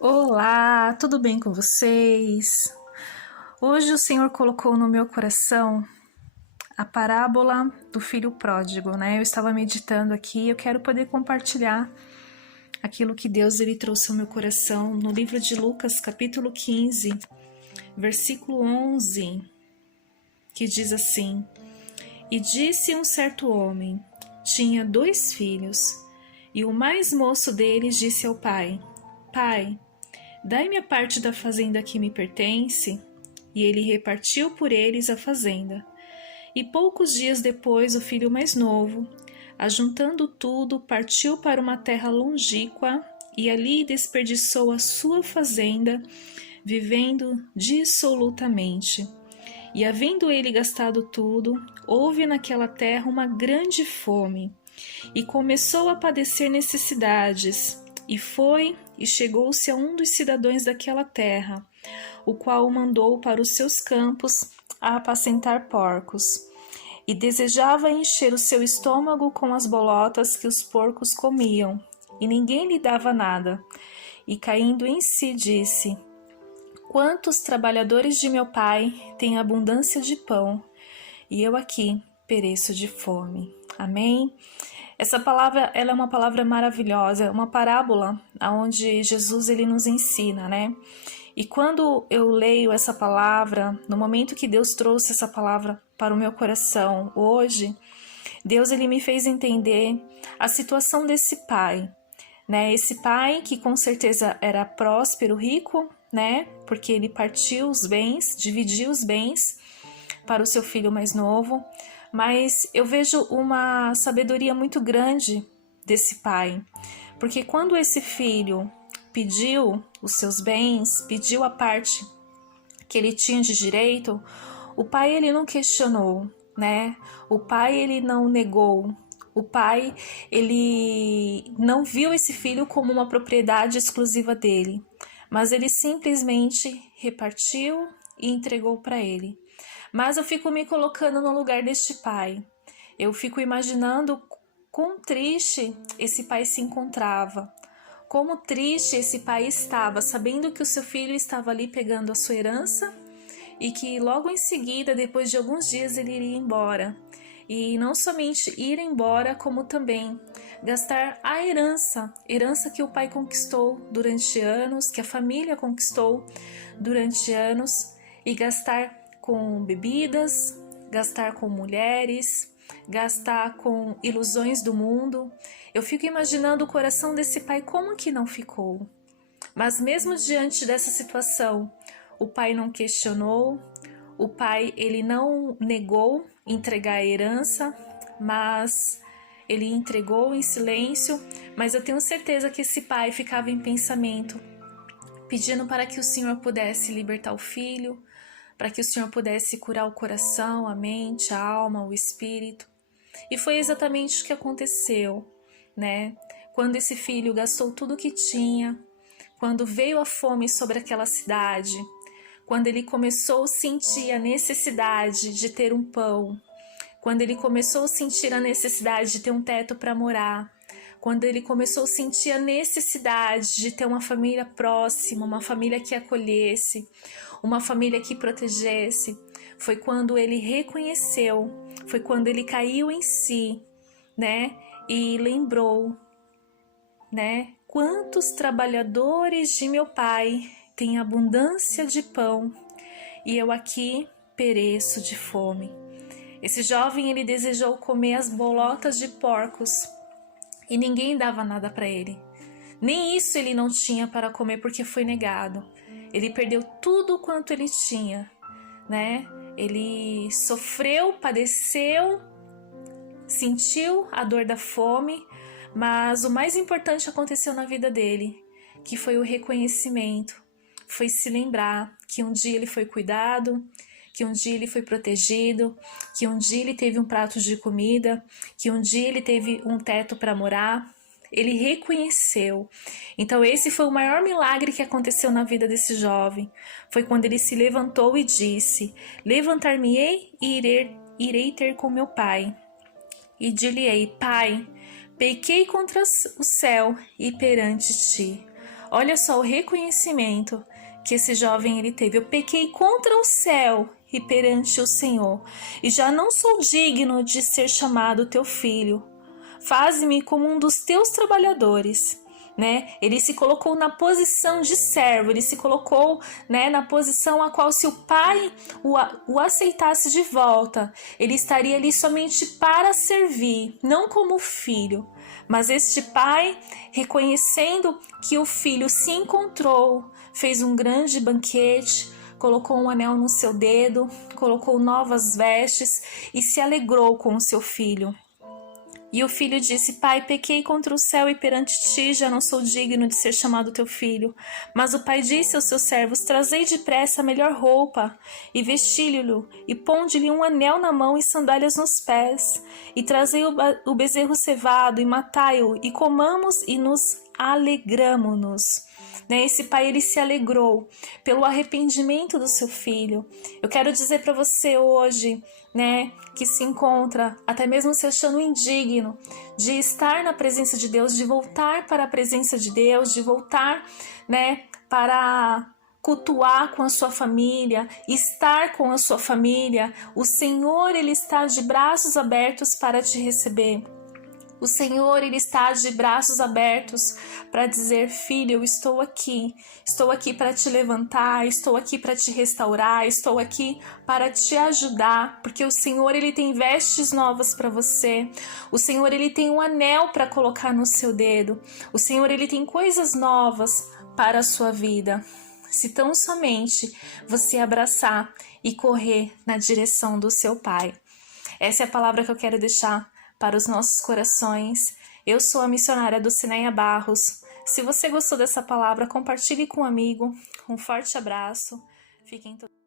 Olá, tudo bem com vocês? Hoje o Senhor colocou no meu coração a parábola do filho pródigo, né? Eu estava meditando aqui, eu quero poder compartilhar aquilo que Deus ele trouxe ao meu coração no livro de Lucas, capítulo 15, versículo 11, que diz assim: E disse um certo homem, tinha 2 filhos, e o mais moço deles disse ao pai: Pai, dai-me a parte da fazenda que me pertence. E ele repartiu por eles a fazenda. E poucos dias depois, o filho mais novo, ajuntando tudo, partiu para uma terra longínqua e ali desperdiçou a sua fazenda, vivendo dissolutamente. E havendo ele gastado tudo, houve naquela terra uma grande fome, e começou a padecer necessidades, e foi e chegou-se a um dos cidadãos daquela terra, o qual o mandou para os seus campos a apacentar porcos, e desejava encher o seu estômago com as bolotas que os porcos comiam, e ninguém lhe dava nada. E caindo em si, disse: Quantos trabalhadores de meu pai têm abundância de pão, e eu aqui pereço de fome. Amém? Essa palavra, ela é uma palavra maravilhosa, uma parábola onde Jesus ele nos ensina, né? E quando eu leio essa palavra, no momento que Deus trouxe essa palavra para o meu coração hoje, Deus ele me fez entender a situação desse pai, né? Esse pai que com certeza era próspero, rico, né? Porque ele partiu os bens, dividiu os bens para o seu filho mais novo, mas eu vejo uma sabedoria muito grande desse pai, porque quando esse filho pediu os seus bens, pediu a parte que ele tinha de direito, o pai ele não questionou, né? O pai ele não negou. O pai ele não viu esse filho como uma propriedade exclusiva dele, mas ele simplesmente repartiu e entregou para ele. Mas eu fico me colocando no lugar deste pai. Eu fico imaginando quão triste esse pai se encontrava. Como triste esse pai estava, sabendo que o seu filho estava ali pegando a sua herança e que logo em seguida, depois de alguns dias, ele iria embora. E não somente ir embora, como também gastar a herança que o pai conquistou durante anos, que a família conquistou durante anos, e gastar com bebidas, gastar com mulheres, gastar com ilusões do mundo. Eu fico imaginando o coração desse pai como que não ficou. Mas mesmo diante dessa situação, o pai não questionou, o pai ele não negou entregar a herança, mas ele entregou em silêncio. Mas eu tenho certeza que esse pai ficava em pensamento, pedindo para que o Senhor pudesse libertar o filho, para que o Senhor pudesse curar o coração, a mente, a alma, o espírito. E foi exatamente o que aconteceu, né? Quando esse filho gastou tudo o que tinha, quando veio a fome sobre aquela cidade, quando ele começou a sentir a necessidade de ter um pão, quando ele começou a sentir a necessidade de ter um teto para morar, quando ele começou a sentir a necessidade de ter uma família próxima, uma família que acolhesse, uma família que protegesse, foi quando ele reconheceu, foi quando ele caiu em si, né? E lembrou, né? Quantos trabalhadores de meu pai têm abundância de pão e eu aqui pereço de fome. Esse jovem ele desejou comer as bolotas de porcos e ninguém dava nada para ele. Nem isso ele não tinha para comer porque foi negado. Ele perdeu tudo quanto ele tinha, né? Ele sofreu, padeceu, sentiu a dor da fome, mas o mais importante aconteceu na vida dele, que foi o reconhecimento, foi se lembrar que um dia ele foi cuidado, que um dia ele foi protegido, que um dia ele teve um prato de comida, que um dia ele teve um teto para morar. Ele reconheceu. Então esse foi o maior milagre que aconteceu na vida desse jovem. Foi quando ele se levantou e disse: Levantar-me-ei e irei ter com meu pai. E dir-lhe-ei: Pai, pequei contra o céu e perante ti. Olha só o reconhecimento que esse jovem ele teve. Eu pequei contra o céu e perante o Senhor, e já não sou digno de ser chamado teu filho. Faze-me como um dos teus trabalhadores. Né? Ele se colocou na posição de servo, ele se colocou, né, na posição a qual, se o pai o aceitasse de volta, ele estaria ali somente para servir, não como filho. Mas este pai, reconhecendo que o filho se encontrou, fez um grande banquete, colocou um anel no seu dedo, colocou novas vestes e se alegrou com o seu filho. E o filho disse: Pai, pequei contra o céu e perante ti, já não sou digno de ser chamado teu filho. Mas o pai disse aos seus servos: Trazei depressa a melhor roupa, e vesti-lhe-o, e ponde-lhe um anel na mão e sandálias nos pés. E trazei o bezerro cevado, e matai-o, e comamos e nos alegramo-nos. Esse pai, ele se alegrou pelo arrependimento do seu filho. Eu quero dizer para você hoje, que se encontra até mesmo se achando indigno de estar na presença de Deus, de voltar para a presença de Deus, de voltar, para cultuar com a sua família, estar com a sua família. O Senhor, ele está de braços abertos para te receber. O Senhor, ele está de braços abertos para dizer: filho, eu estou aqui para te levantar, estou aqui para te restaurar, estou aqui para te ajudar, porque o Senhor, ele tem vestes novas para você, o Senhor, ele tem um anel para colocar no seu dedo, o Senhor, ele tem coisas novas para a sua vida, se tão somente você abraçar e correr na direção do seu Pai. Essa é a palavra que eu quero deixar para os nossos corações. Eu sou a missionária Dulcineia Barros. Se você gostou dessa palavra, compartilhe com um amigo. Um forte abraço. Fiquem todos